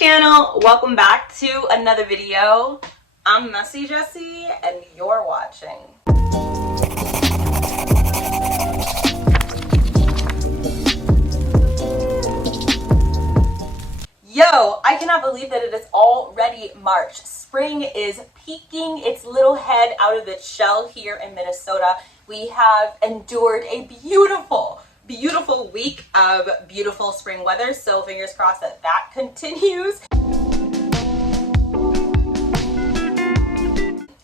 channel. Welcome back to another video. I'm Messy Jessie and you're watching. Yo, I cannot believe that it is already March. Spring is peeking its little head out of its shell here in Minnesota. We have endured a beautiful week of beautiful spring weather, so fingers crossed that that continues.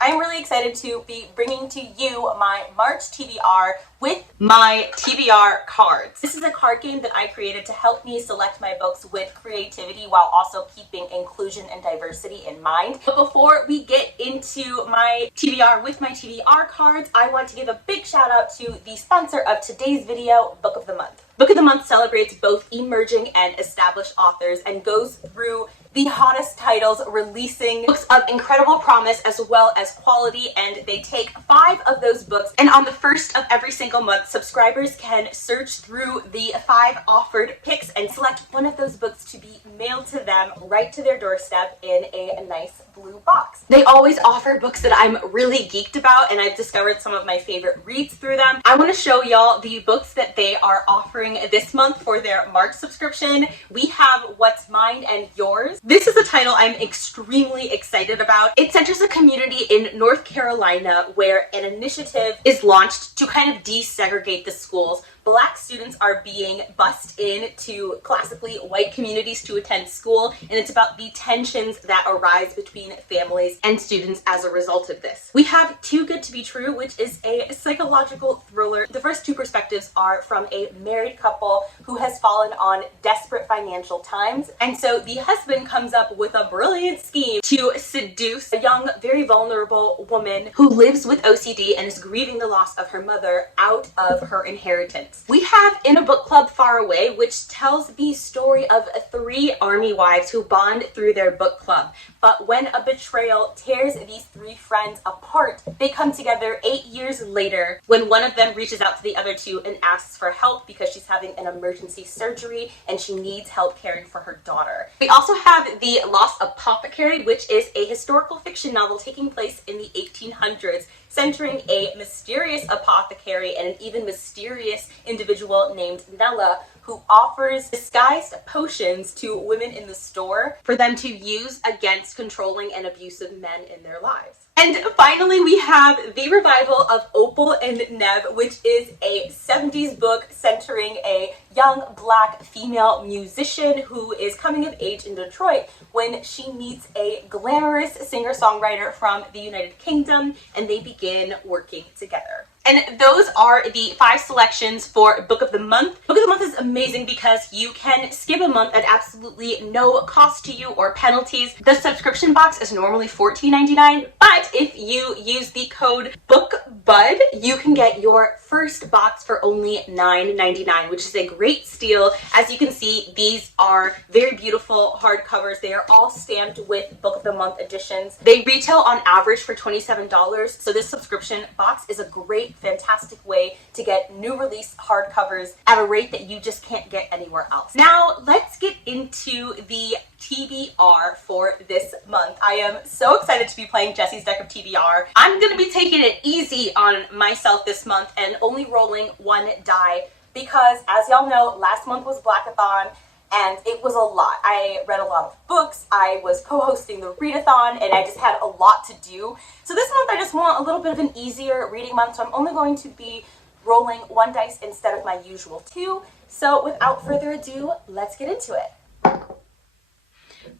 I'm really excited to be bringing to you my March TBR with my TBR cards. This is a card game that I created to help me select my books with creativity while also keeping inclusion and diversity in mind. But before we get into my TBR with my TBR cards, I want to give a big shout out to the sponsor of today's video, Book of the Month. Book of the Month celebrates both emerging and established authors and goes through the hottest titles, releasing books of incredible promise as well as quality, and they take 5 of those books, and on the first of every single month, subscribers can search through the 5 offered picks and select one of those books to be mailed to them right to their doorstep in a nice blue box. They always offer books that I'm really geeked about, and I've discovered some of my favorite reads through them. I want to show y'all the books that they are offering this month for their March subscription. We have What's Mine and Yours. This is a title I'm extremely excited about. It centers a community in North Carolina where an initiative is launched to kind of desegregate the schools. Black students are being bused into classically white communities to attend school, and it's about the tensions that arise between families and students as a result of this. We have Too Good to Be True, which is a psychological thriller. The first 2 perspectives are from a married couple who has fallen on desperate financial times, and so the husband comes up with a brilliant scheme to seduce a young, very vulnerable woman who lives with OCD and is grieving the loss of her mother out of her inheritance. We have In a Book Club Far Away, which tells the story of 3 army wives who bond through their book club. But when a betrayal tears these 3 friends apart, they come together 8 years later when one of them reaches out to the other 2 and asks for help because she's having an emergency surgery and she needs help caring for her daughter. We also have The Lost Apothecary, which is a historical fiction novel taking place in the 1800s, centering a mysterious apothecary and an even mysterious individual named Nella, who offers disguised potions to women in the store for them to use against controlling and abusive men in their lives. And finally, we have the revival of Opal and Nev, which is a 70s book centering a young Black female musician who is coming of age in Detroit when she meets a glamorous singer-songwriter from the United Kingdom, and they begin working together. And those are the 5 selections for Book of the Month. Book of the Month is amazing because you can skip a month at absolutely no cost to you or penalties. The subscription box is normally $14.99, but if you use the code BOOKBUD, you can get your first box for only $9.99, which is a great steal. As you can see, these are very beautiful hardcovers. They are all stamped with Book of the Month editions. They retail on average for $27, so this subscription box is a great, fantastic way to get new release hardcovers at a rate that you just can't get anywhere else. Now, let's get into the TBR for this month. I am so excited to be playing Jessie's deck of TBR. I'm going to be taking it easy on myself this month and only rolling 1 die because, as y'all know, last month was Blackathon and it was a lot. I read a lot of books, I was co-hosting the readathon, and I just had a lot to do. So this month I just want a little bit of an easier reading month, so I'm only going to be rolling 1 dice instead of my usual 2. So without further ado, let's get into it.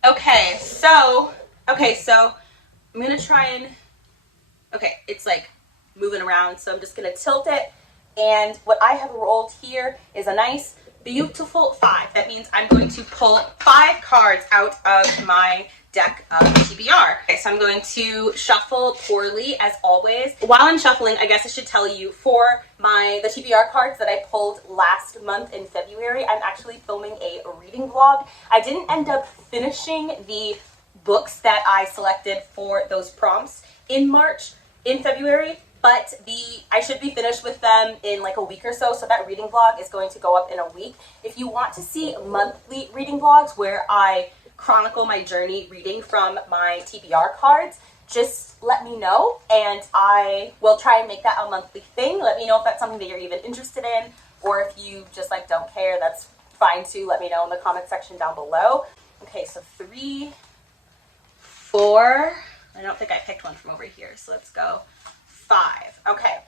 Okay, so I'm gonna try and, it's like moving around, so I'm just gonna tilt it, and what I have rolled here is a nice beautiful 5. That means I'm going to pull 5 cards out of my deck of TBR. Okay, so I'm going to shuffle poorly as always. While I'm shuffling, I guess I should tell you, for the TBR cards that I pulled last month in February, I'm actually filming a reading vlog. I didn't end up finishing the books that I selected for those prompts in February, but I should be finished with them in like a week or so, so that reading vlog is going to go up in a week. If you want to see monthly reading vlogs where I chronicle my journey reading from my TBR cards, just let me know and I will try and make that a monthly thing. Let me know if that's something that you're even interested in, or if you just like don't care, that's fine too. Let me know in the comment section down below. Okay, so 3, 4, I don't think I picked one from over here, so let's go 5. Okay.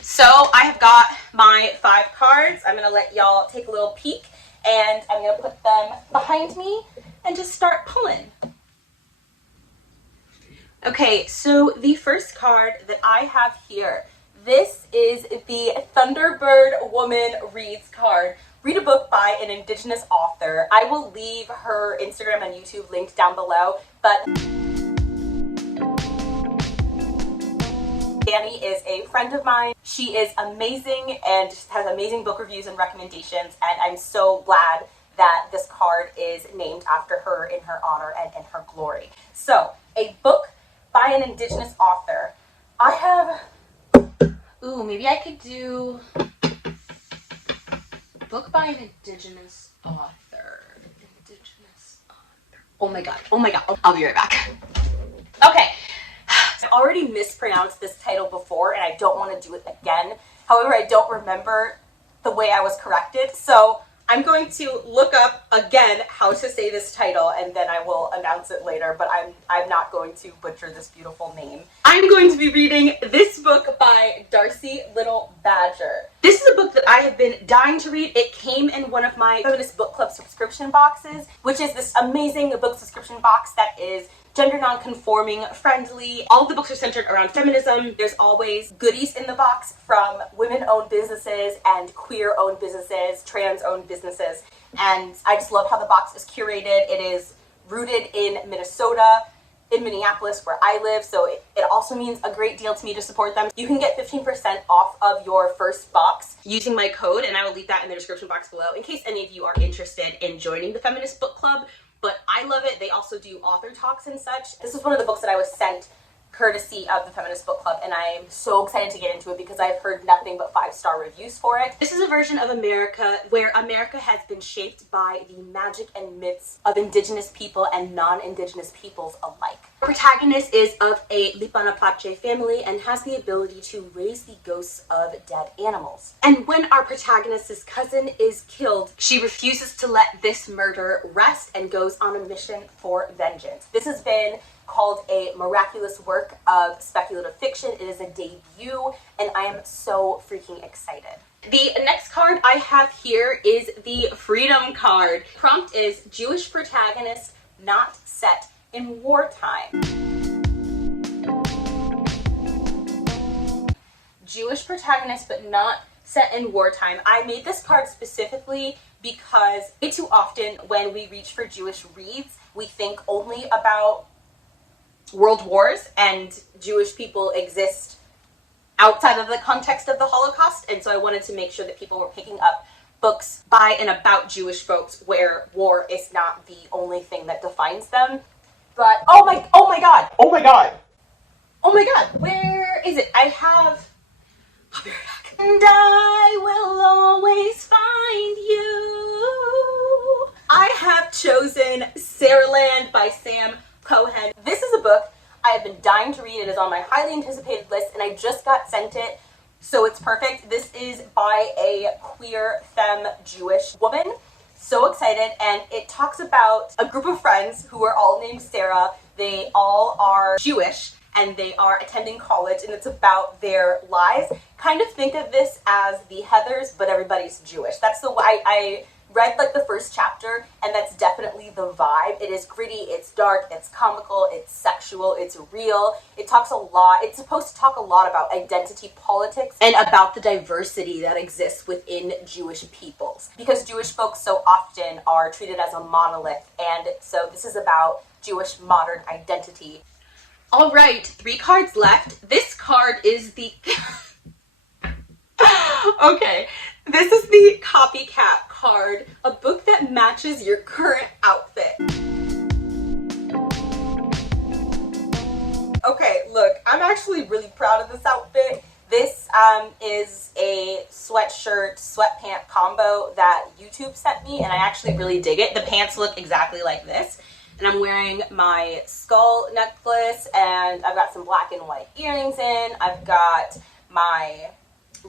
So I have got my 5 cards. I'm going to let y'all take a little peek, and I'm going to put them behind me and just start pulling. Okay, so the first card that I have here, this is the Thunderbird Woman Reads card. Read a book by an Indigenous author. I will leave her Instagram and YouTube linked down below, but Danny is a friend of mine. She is amazing and just has amazing book reviews and recommendations, and I'm so glad that this card is named after her in her honor and in her glory. So, a book by an Indigenous author. I have, ooh, maybe I could do book by an Indigenous author. Oh my god, I'll be right back. Okay. I already mispronounced this title before and I don't want to do it again. However, I don't remember the way I was corrected, so I'm going to look up again how to say this title and then I will announce it later, but I'm not going to butcher this beautiful name. I'm going to be reading this book by Darcy Little Badger. This is a book that I have been dying to read. It came in one of my Feminist Book Club subscription boxes, which is this amazing book subscription box that is gender non-conforming friendly. All of the books are centered around feminism. There's always goodies in the box from women-owned businesses and queer-owned businesses, trans-owned businesses, and I just love how the box is curated. It is rooted in Minnesota, in Minneapolis where I live, so it also means a great deal to me to support them. You can get 15% off of your first box using my code, and I will leave that in the description box below in case any of you are interested in joining the Feminist Book Club. But I love it. They also do author talks and such. This is one of the books that I was sent courtesy of the Feminist Book Club, and I'm so excited to get into it because I've heard nothing but 5-star reviews for it. This is a version of America where America has been shaped by the magic and myths of Indigenous people and non-Indigenous peoples alike. The protagonist is of a Lipanapache family and has the ability to raise the ghosts of dead animals. And when our protagonist's cousin is killed, she refuses to let this murder rest and goes on a mission for vengeance. This has been called a miraculous work of speculative fiction. It is a debut, and I am so freaking excited. The next card I have here is the Freedom card. Prompt is Jewish protagonist not set in wartime. Jewish protagonist but not set in wartime. I made this card specifically because way too often when we reach for Jewish reads, we think only about world wars, and Jewish people exist outside of the context of the Holocaust, and so I wanted to make sure that people were picking up books by and about Jewish folks where war is not the only thing that defines them. But oh my god, where is it? I'll be right back. And I will always find you. I have chosen Sarahland by Sam Cohen. This is a book I have been dying to read. It is on my highly anticipated list and I just got sent it, so it's perfect. This is by a queer femme Jewish woman. So excited, and it talks about a group of friends who are all named Sarah. They all are Jewish and they are attending college, and it's about their lives. Kind of think of this as the Heathers, but everybody's Jewish. That's the way I read like the first chapter, and that's definitely the vibe. It is gritty, it's dark, it's comical, it's sexual, it's real. It talks a lot. It's supposed to talk a lot about identity politics and about the diversity that exists within Jewish peoples, because Jewish folks so often are treated as a monolith, and so this is about Jewish modern identity. All right, 3 cards left. This card is the okay, this is the Copycat card, a book that matches your current outfit. Okay, look, I'm actually really proud of this outfit. This is a sweatshirt, sweatpant combo that YouTube sent me, and I actually really dig it. The pants look exactly like this. And I'm wearing my skull necklace, and I've got some black and white earrings in. I've got my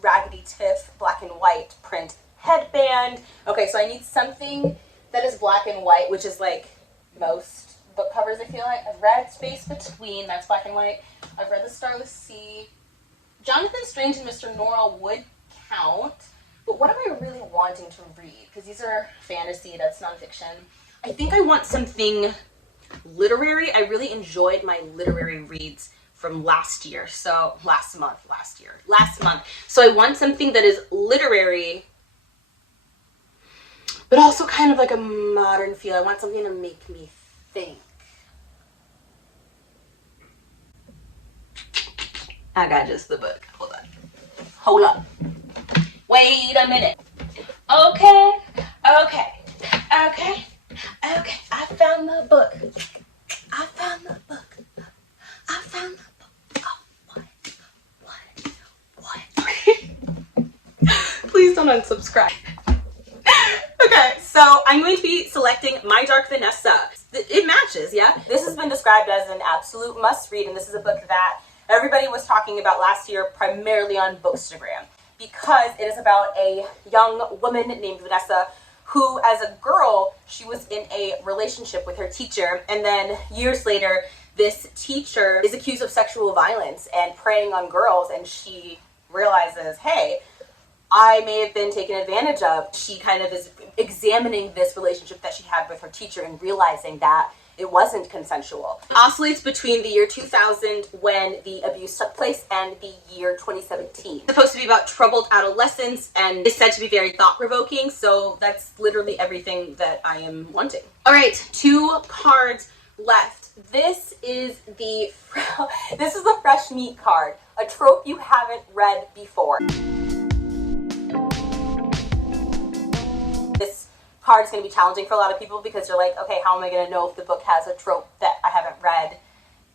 Raggedy Tiff black and white print headband. Okay, so I need something that is black and white, which is like most book covers, I feel like. I've read Space Between, that's black and white. I've read The Starless Sea. Jonathan Strange and Mr. Norrell would count, but what am I really wanting to read? Because these are fantasy, that's nonfiction. I think I want something literary. I really enjoyed my literary reads from last month. So I want something that is literary, but also kind of like a modern feel. I want something to make me think. I got just the book. Hold on. Wait a minute. Okay. I found the book. Oh, what? Please don't unsubscribe. Okay, so I'm going to be selecting My Dark Vanessa. It matches, yeah? This has been described as an absolute must-read, and this is a book that everybody was talking about last year, primarily on Bookstagram, because it is about a young woman named Vanessa who, as a girl, she was in a relationship with her teacher, and then years later, this teacher is accused of sexual violence and preying on girls, and she realizes, hey, I may have been taken advantage of. She kind of is examining this relationship that she had with her teacher and realizing that it wasn't consensual. It oscillates between the year 2000, when the abuse took place, and the year 2017. It's supposed to be about troubled adolescence, and is said to be very thought-provoking, so that's literally everything that I am wanting. All right, 2 cards left. This is the fresh meat card, a trope you haven't read before. This card is going to be challenging for a lot of people because you're like, okay, how am I going to know if the book has a trope that I haven't read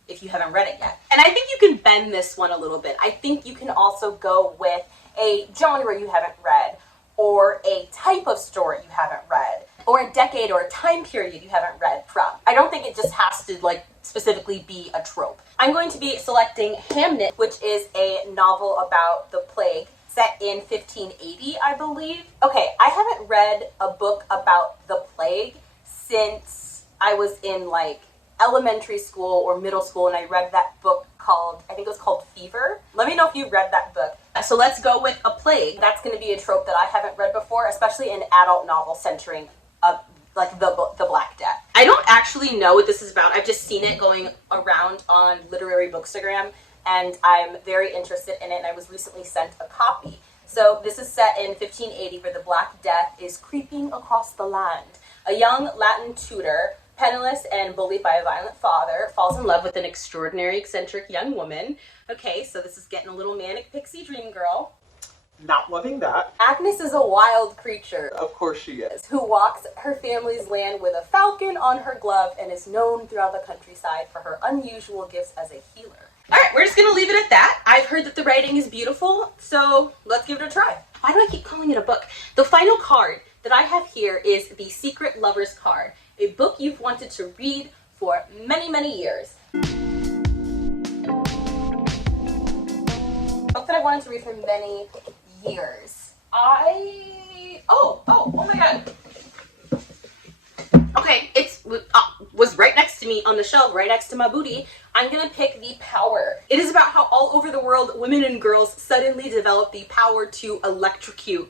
if you haven't read it yet? And I think you can bend this one a little bit. I think you can also go with a genre you haven't read, or a type of story you haven't read, or a decade or a time period you haven't read from. I don't think it just has to like specifically be a trope. I'm going to be selecting Hamnet, which is a novel about the plague, set in 1580, I believe. Okay, I haven't read a book about the plague since I was in like elementary school or middle school, and I read that book called, I think it was called Fever. Let me know if you read that book. So let's go with a plague. That's going to be a trope that I haven't read before, especially an adult novel centering like the Black Death. I don't actually know what this is about. I've just seen it going around on literary bookstagram, and I'm very interested in it, and I was recently sent a copy. So this is set in 1580, where the Black Death is creeping across the land. A young Latin tutor, penniless and bullied by a violent father, falls in love with an extraordinary, eccentric young woman. Okay, so this is getting a little manic pixie dream girl. Not loving that. Agnes is a wild creature. Of course she is. Who walks her family's land with a falcon on her glove and is known throughout the countryside for her unusual gifts as a healer. All right, we're just gonna leave it at that. I've heard that the writing is beautiful, so let's give it a try. Why do I keep calling it a book? The final card that I have here is the Secret Lovers card, a book you've wanted to read for many, many years. A book that I wanted to read for many years. Oh my god. Okay, it was right next to me on the shelf, right next to my booty. I'm gonna pick The Power. It is about how all over the world, women and girls suddenly develop the power to electrocute.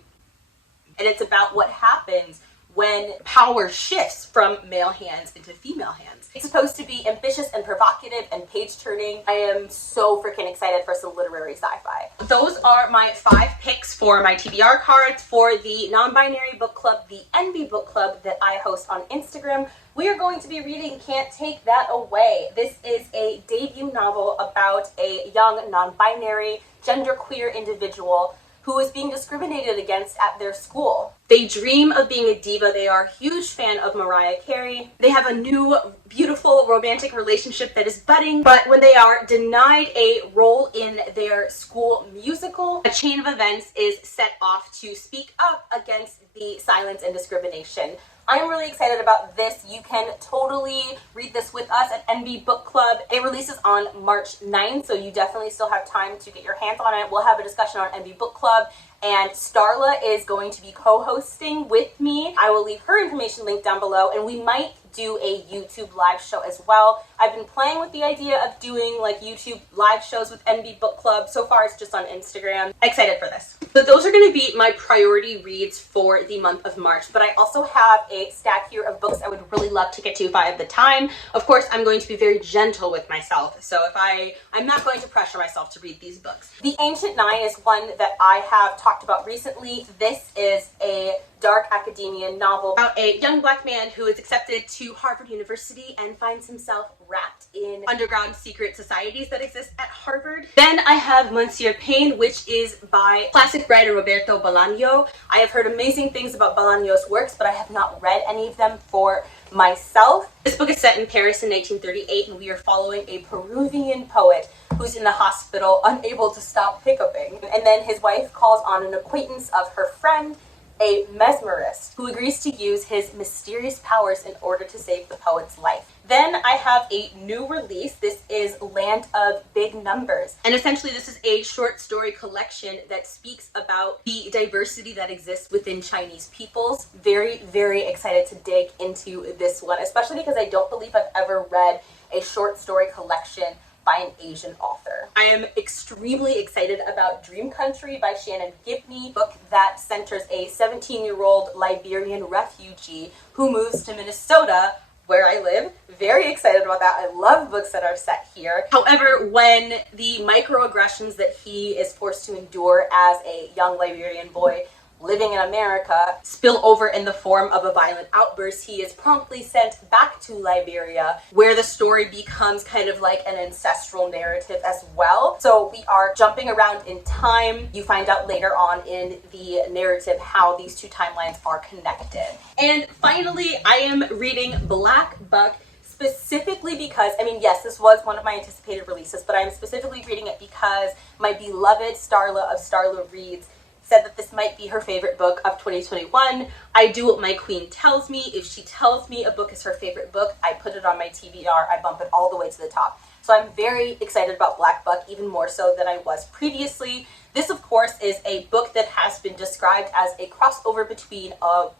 And it's about what happens when power shifts from male hands into female hands. It's supposed to be ambitious and provocative and page-turning. I am so freaking excited for some literary sci-fi. Those are my 5 picks for my TBR cards for the non-binary book club, the NB book club that I host on Instagram. We are going to be reading Can't Take That Away. This is a debut novel about a young non-binary, genderqueer individual who is being discriminated against at their school. They dream of being a diva. They are a huge fan of Mariah Carey. They have a new, beautiful romantic relationship that is budding, but when they are denied a role in their school musical, a chain of events is set off to speak up against the silence and discrimination. I'm really excited about this. You can totally read this with us at NB Book Club. It releases on March 9th, so you definitely still have time to get your hands on it. We'll have a discussion on NB Book Club, and Starla is going to be co-hosting with me. I will leave her information linked down below, and we might do a YouTube live show as well. I've been playing with the idea of doing like YouTube live shows with NB Book Club. So far it's just on Instagram. Excited for this. So those are going to be my priority reads for the month of March, but I also have a stack here of books I would really love to get to if I have the time. Of course, I'm going to be very gentle with myself, so if I'm not going to pressure myself to read these books. The Ancient Nine is one that I have talked about recently. This is a dark academia novel about a young black man who is accepted to Harvard University and finds himself wrapped in underground secret societies that exist at Harvard. Then I have Monsieur Pain, which is by classic writer Roberto Bolaño. I have heard amazing things about Bolaño's works, but I have not read any of them for myself. This book is set in Paris in 1938, and we are following a Peruvian poet who's in the hospital, unable to stop hiccuping. And then his wife calls on an acquaintance of her friend, a mesmerist, who agrees to use his mysterious powers in order to save the poet's life. Then I have a new release. This is Land of Big Numbers. And essentially this is a short story collection that speaks about the diversity that exists within Chinese peoples. Very, very excited to dig into this one, especially because I don't believe I've ever read a short story collection by an Asian author. I am extremely excited about Dream Country by Shannon Gibney, a book that centers a 17-year-old Liberian refugee who moves to Minnesota, where I live. Very excited about that. I love books that are set here. However, when the microaggressions that he is forced to endure as a young Liberian boy living in America spill over in the form of a violent outburst, he is promptly sent back to Liberia, where the story becomes kind of like an ancestral narrative as well. So we are jumping around in time. You find out later on in the narrative how these two timelines are connected. And finally, I am reading Black Buck, specifically because, I mean, yes, this was one of my anticipated releases, but I'm specifically reading it because my beloved Starla of Starla Reads said that this might be her favorite book of 2021. I do what my queen tells me. If she tells me a book is her favorite book, I put it on my TBR. I bump it all the way to the top. So I'm very excited about Black Buck, even more so than I was previously. This, of course, is a book that has been described as a crossover between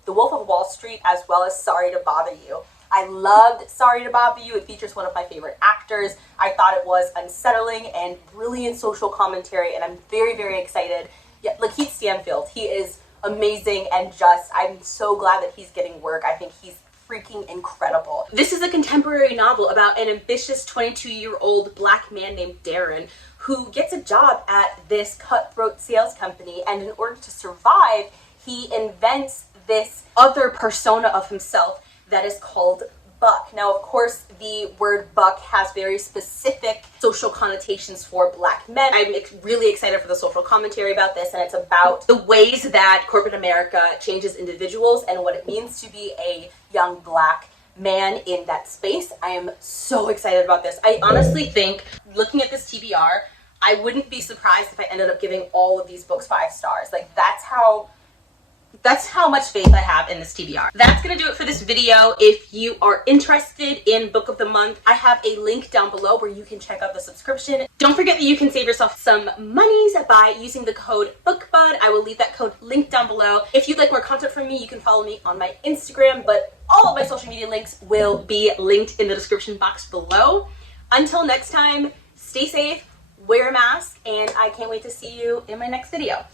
The Wolf of Wall Street as well as Sorry to Bother You. I loved Sorry to Bother You. It features one of my favorite actors. I thought it was unsettling and brilliant social commentary, and I'm very, very excited. Yeah, LAKEY Stanfield, he is amazing, and just, I'm so glad that he's getting work. I think he's freaking incredible. This is a contemporary novel about an ambitious 22-year-old black man named Darren who gets a job at this cutthroat sales company, and in order to survive, he invents this other persona of himself that is called Buck. Now, of course, the word buck has very specific social connotations for black men. I'm really excited for the social commentary about this, and it's about the ways that corporate America changes individuals and what it means to be a young black man in that space. I am so excited about this. I honestly think, looking at this TBR, I wouldn't be surprised if I ended up giving all of these books 5 stars. Like, that's how much faith I have in this TBR. That's gonna do it for this video. If you are interested in Book of the Month, I have a link down below where you can check out the subscription. Don't forget that you can save yourself some monies by using the code BOOKBUD. I will leave that code linked down below. If you'd like more content from me, you can follow me on my Instagram, but all of my social media links will be linked in the description box below. Until next time, stay safe, wear a mask, and I can't wait to see you in my next video.